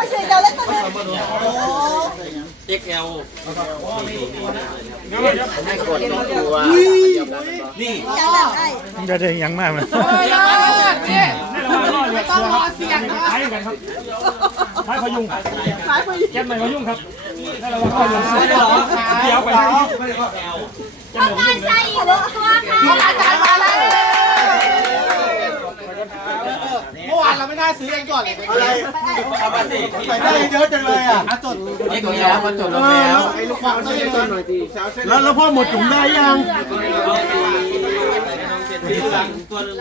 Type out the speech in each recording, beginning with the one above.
มาช่วยเจ้าแล้วตัวนึงโอ้ XL ให้กดตัว นี่ยังแล้วไอ้มันจะได้หยังมากเลยไม่ต้องรอเสียงนะใช้กันครับใช้พยุงขายไปแก้มใหม่พยุงครับถ้าเราว่าพยุงเดี๋ยวไปให้ต้องการใส่อีกหนึ่งตัวค่ะอาจารย์มาแล้วเมื่อวาน เราไม่น่าซื้อเองก่อนเลยอะไรเอามาสิใส่ได้เยอะจังเลยอะจดนี่ตัวแล้วมันจดลงแล้วไอ้ลูกฟังต้องเส้นหน่อยดีแล้วแล้วพ่อหมดถุงได้ยังสีเหลืองตัวนึง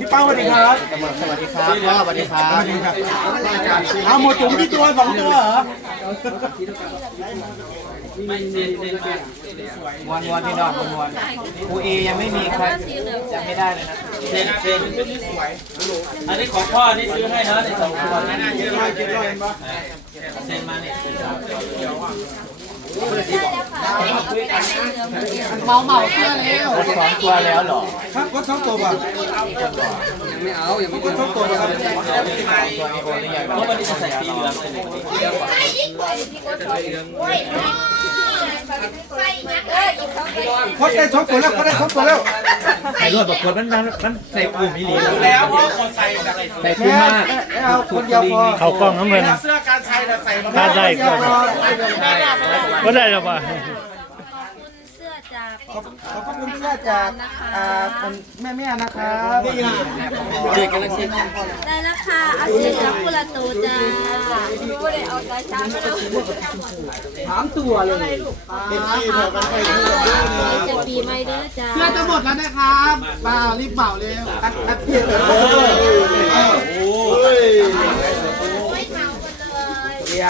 พี่เป้าสวัสดีครับ สวัสดีครับพ่อสวัสดีครับเอาหมดถุงที่ตัวสองตัวเหรอวันวันพี่น้องวันวันครูเอยังไม่มีใครจำไม่ได้เลยนะ เซ็นเซ็นอันนี้ของพ่อนี่ซื้อให้นะในสองตัวไม่น่าเยอะมากเซ็นมาเนี่ยเมาเมาเสื้อเร็วกดสองตัวแล้วเหรอครับก็สองตัวป่ะตัวนี้โอนหรือยังเพราะวันนี้จะใส่สีเหลืองเลย วันนี้ใส่อีกตัวโอ้ยใส่ยังเอ้ยอีกสองตัวเขาได้สองตัวแล้วเขาได้สองตัวแล้วไอ้รวดบอกคนมันมันใส่กลุ่มอีหลีแล้วพ่อคนใส่แบบใส่กลุ่มมากเอาคนเดียวพอเขากล้องน้ำเงินเสื้อการใช้แบบใส่มาถ้าได้ก็ก็ได้แล้วป่ะเสื้อจากขอบคุณเสื้อจากอ่าแม่แม่นะครับเด็กกำลังเซ็นได้ราคาเอาสีเหลืองกุละตูจ้ารู้เลยเอาใจช้างมาแล้วถามตัวเลยจะปีไม่เด้อจ้าเสื้อจะหมดแล้วนะครับเปล่ารีบเปล่าเร็วอัดอัดเพียป้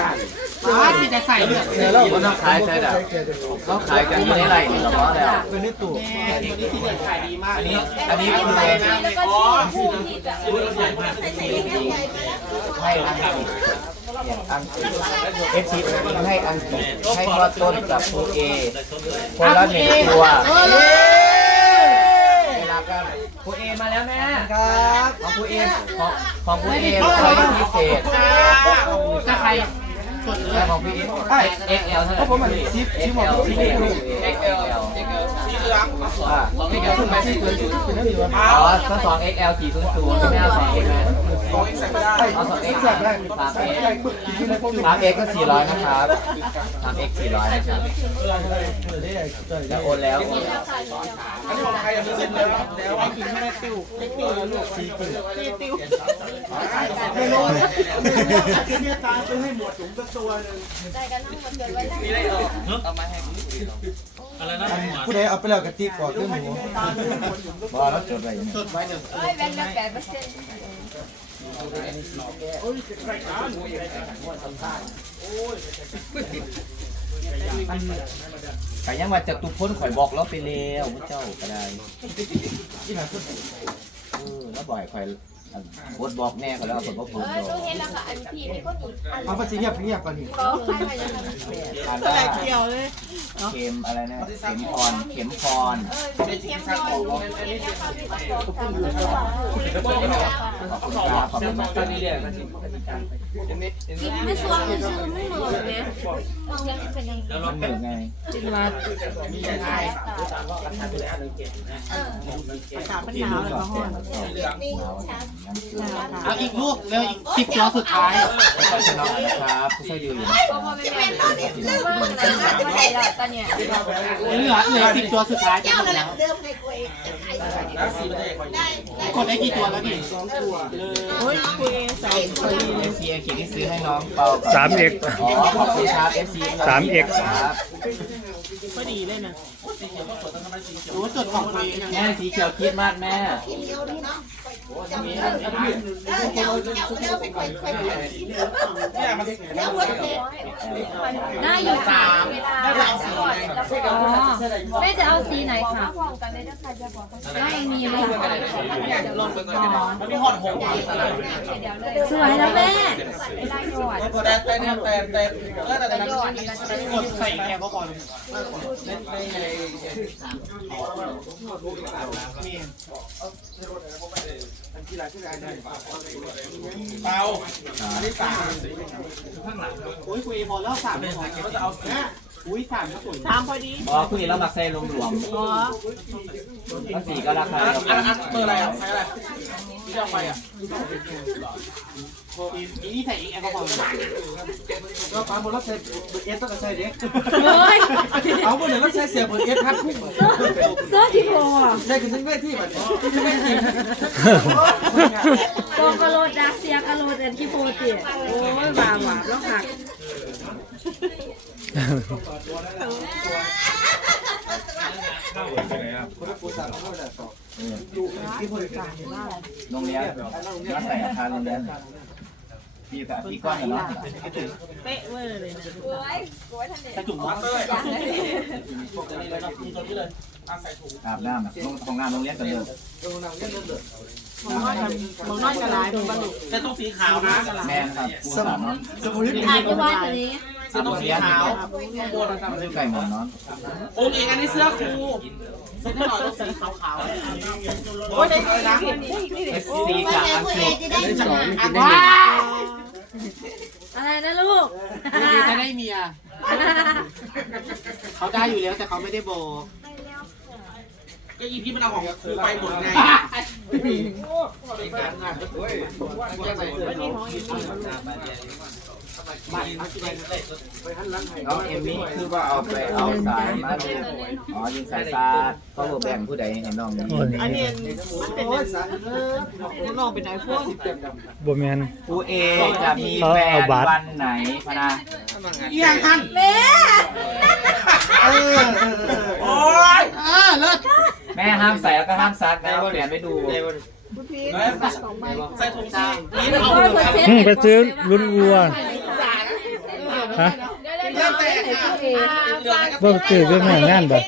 า ที่จะใส่เนี่ยเราคนต้องขายใช่ไหมเขาขายกันที่ไหนนี่เหรอแล้วเป็นนี่ตู่ตัวนี้ที่เด็ดขายดีมากอันนี้อันนี้คือแล้วก็สีคู่ที่จะให้อังกฤษอังกฤษเอฟซีให้อังกฤษให้พ่อต้นกับครูเอคนละหนึ่งตัวเวลากันครูเอมาแล้วแม่ครับของครูเอของของครูเอใช้พิเศษจะใคร แต่ของพี่เอ็กเอลเท่าไหร่ผมมันซิปซิปของพี่เอ็กเอล สีเหลืองอ่าเอ็กเอลขึ้นไปที่ตัวชุดเป็นนั่นอยู่อ๋อถ้าสองเอ็กเอลสี่ศูนย์ศูนย์ไม่เอาสองเอ็กนะเอาสองเอ็กสามเอ็กสามเอ็กก็สี่ร้อยนะครับสามเอ็กสี่ร้อยนะครับแล้วโอนแล้วอะไรนะผู้ใดเอาไปแล้วกระติกก่อนเรื่องหมูบอแล้วจดไว้จดไว้เอ้ยแบนละแปดเปอร์เซ็นต์แต่ยังว่าจะตุพ้นข่อยบอกแล้วไปแล้วพระเจ้าก็ได้เออแล้วบ่อยข่อย บดบอกแน่เขาแล้วข่อยบอกพูดเออหนูเห็นแล้วค่ะอันพี่นี่ก็อีกอันเอาภาษีเงียบเงียบก่อนนี่ก็ใครมายังอ่านว่าเข็มอะไรนะเข็มพรเข็มพรเออมีเทียมนอนอยู่เทียมแล้วค่ะมีตะกอกกันแล้วก็ขอบคุณครับขอบคุณมากครับกินไม่สวงเลยซื้อไม่เหมือนเนี่ยเอาเงินเป็นยังไงแล้วเราหนึ่งไงสามปัญหาแล้วก็ห้องเอาเอาอีกลูกเร็วอีกสิบตัวสุดท้ายนะครับผู้ช่วยดูอยู่จะเป็นตอนนี้เริ่มเมื่อไหร่แล้วตอนเนี้ยเหลือเหลือสิบตัวสุดท้ายจะหมดแล้วเริ่มให้กูเองจะขายได้ได้กดได้กี่ตัวแล้วพี่สองตัวโอ้ยคุยสามตัวเอฟซีขีดที่ซื้อให้น้องเปาสามเอกอ๋อขอบคุณครับเอฟซีสามเอกครับพอดีเลยนะโอ้จดของคุยนะแม่สีเขียวคิดมากแม่ ได้อยู่สามเวลาก่อน แม่จะเอาสีไหนคะไม่มีเลยมีหอดหงสวยแล้วแม่เวลาหยอดแต่แต่เนี่ยแต่แต่แต่แต่แต่นั้นกดใส่แอร์ก่อนเตาอันที่สามโอ้ยคุยพอแล้วสามเลยเขาจะเอา อุ้ยสามก็สวยสามพอดีอ๋อคุยแล้วมาใส่รวมรวมอ๋อทั้งสี่ก็ราคาอันเดียวอักันนอันเบอร์อะไรอะใช้อะไรที่เอาไปอะอีนี่ใส่แอร์ก่อนก็ปาบนรถใช้เบอร์เอสต้องใช้เด็กเฮ้ยเอาบนรถใช้เสียเบอร์เอสพัดพุ่งเสื้อที่โพอะใช่คือซึ่งเวทีแบบนี้ที่เวทีกองกระโดดดักเสียกระโดดอันที่โพเตียโอ้ยบาหวานแล้วหัก โรงเรียนย้อนใส่อาคารโรงเรียนมีแบบพี่ก้อนเนาะเป๊ะเวอร์เลยนะโอ้ยโอ้ยทันเด็ใส่ถุงมัดเลยตัวนี้เลยมีตัวนี้เลยใส่ถุงอาบน้ำลงของน้ำโรงเรียนกันเลย มองน้อยจะมองน้อยจะลายเป็นบรรลุใส่ตู้สีขาวนะแม่ครับผู้สามอนสมุนไพรอ่านที่ว่าตัวนี้ใส่ตู้สีขาวโบนนะครับชื่อไก่หมอนนอนโอ้ยอันนี้เสื้อครูเสื้อหน่อยต้องสีขาวขาวโอ้ยได้เลยนะเอฟซีจากอังกฤษว้าอะไรนะลูกจะได้เมียเขาได้อยู่แล้วแต่เขาไม่ได้โบ กก็อีพี่มันเอาของครูไปหมดไงน้องเอมมี่คือว่าเอาไปเอาสายมาดูอ๋อยิงสายซาดเขาบอกแบ่งผู้ใดให้น้องนี่อันนี้มันเป็นน้องเป็นไอโฟนบ่แม่นครูเอจะมีแฟนวันไหนพนะเอียงหันแม่โอ้ยอ่าเลิศ แม่ห้ามใส่แล้วก็ห้ามซักนะเอาแหวนไปดูใส่ถุงซีนี่เอาโอ้ยคนเซ็ตอืมไปซื้อลุ้นวัวฮะเดี๋ยวเดี๋ยวเดี๋ยวบ่ซื้อเรื่องงานงานบ่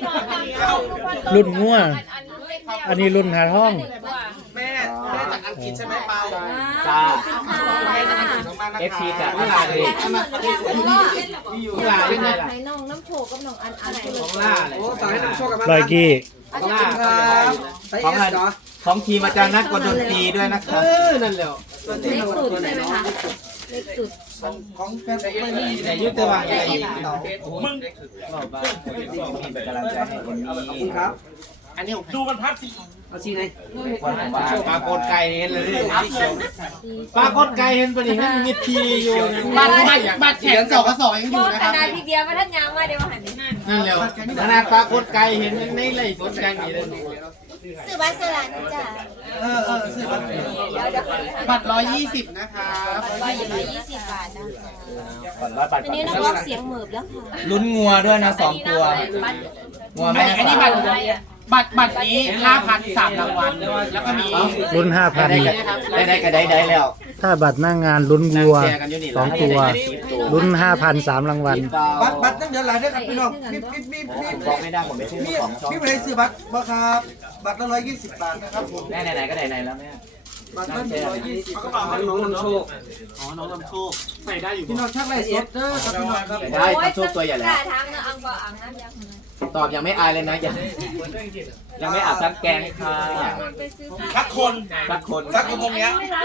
รุ่นงัวอันนี้รุ่นหาท้อง แม่แม่จากอังกฤษใช่ไหมเปาจ้า แม่จากอังกฤษมากนะเอฟซีจากอังกฤษที่อยู่อยาลากเป็นไงน้องน้ำโชกับน้องอันอันของล่าโอ้สายให้น้ำโชคกันมาลอยกี้ของล่าครับใส่ของเออะไรสเหรอของทีมอาจารย์นักกลดนตรีด้วยนะครับเออนั่นแหละเล็กสุดใช่ไหมคะเล็กสุดของแฟนไม่มีแต่ยุติวังอะไรมึงมีเป็นกำลังใจให้คนนี้ครับ อันนี้ดูมันพับสิ เอาสีไหนคนของบ้านปลากดไก่เห็นเลยปลากดไก่เห็นปะนี่มันมีทีอยู่บ้านบ้านบ้านแขนสองกระสอบยังอยู่นะคขรับนาดพี่เดียวมาท่านยางมาเดี๋ยวหันไปนั่นนั่นแหละขนาดปลากดไก่เห็นในไล่สดกันนี่เลยซื้อบัตรสลัดจ้ะเออเออซื้อบัตรเดี๋ยวเดี๋ยวบัตรร้อยยี่สิบนะครับร้อยยี่สิบบาทนะก่อนร้อยบาทอันนี้นักร้องเสียงเหมือบแล้วค่ะลุ้นงัวด้วยนะสองตัวงัวแม่อันนี้บัตร บัตรบัตรนี้ห้าพันสามรางวัลแล้วก็มีรุ่นห้าพันได้ได้ก็ได้ได้แล้วถ้าบัตรหน้างานลุ้นวัวแชร์กันอยู่นี่สองตัวลุ้นห้าพันสามรางวัลบัตรบัตรตั้งเดี๋ยวหลายได้ครับพี่น้องมีมีมีมีบอกไม่ได้ผมไม่ใช่มีเจ้าของช่องมีอะไรซื้อบัตรบ่ครับบัตรละร้อยยี่สิบบาทนะครับผมแม่ไหนๆก็ไหนๆแล้วแม่บัตรละร้อยยี่สิบกระเป๋าน้องนำโชคอ๋อน้องลำโชคใส่ได้อยู่พี่น้องชักไรสดเด้อครับพี่น้องครับได้ต้องสู้ตัวใหญ่แล้วทางนะอังกออังน้ำยัง ตอบยังไม่อายเลยนะยัง ยังไม่อาบซักแกงค่ะไปซื้อสักคนสักคนสักคนตรงเนี้ยเวลา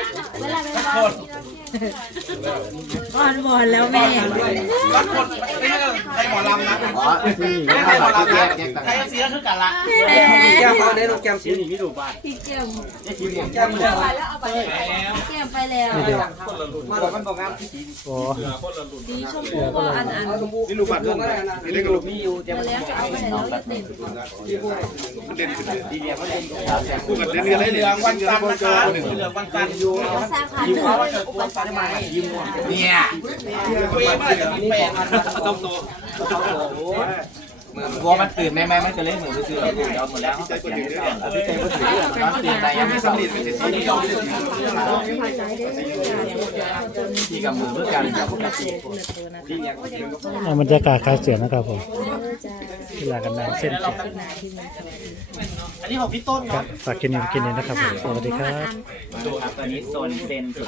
เวลาคนอ่อนหมดแล้วแม่สักคนไม่ใช่ใครหมอลำนะอ๋อที่ไม่ไม่ใช่ได้หมบออกลำที่นะแยกแยกต่างใครเสียคือกันละแม่แก้มเขาได้ลงแก้มสีนี่พี่ดูบ้านพี่เกี่ยมแก้มเลยไปแล้วเอาไปเกี่ยมไปแล้วมาบอกมันบอกงามโอ้สีชมพูก็อันอันนี่ลูกบัตรลงได้นะนี่ลูกมีอยู่มาแล้วจะเอาไปไหนแล้วจะติดเหลืองเหลืองวันจันทร์นะคะเหลืองวันจันทร์อยู่สร้างขาดเลยอุปสรรคเนี่ยคุยมาจะมีแปดต้องโต กลัวมันตื่นไหมไหมมันจะเล่นเหมือนซื้อเราตื่นเราหมดแล้วเขาเสียงไม่ต้องพี่เต้ก็ถือตอนตื่นแต่ยังไม่สำเร็จที่กับมือเพื่อกันเอาบรรยากาศคาเสียงนะครับผมเวลากันนานเส้นเจ็ดอันนี้ของพี่ต้นครับฝากกินอยู่กินเลยนะครับผมสวัสดีครับครับตอนนี้โซนเซนสุด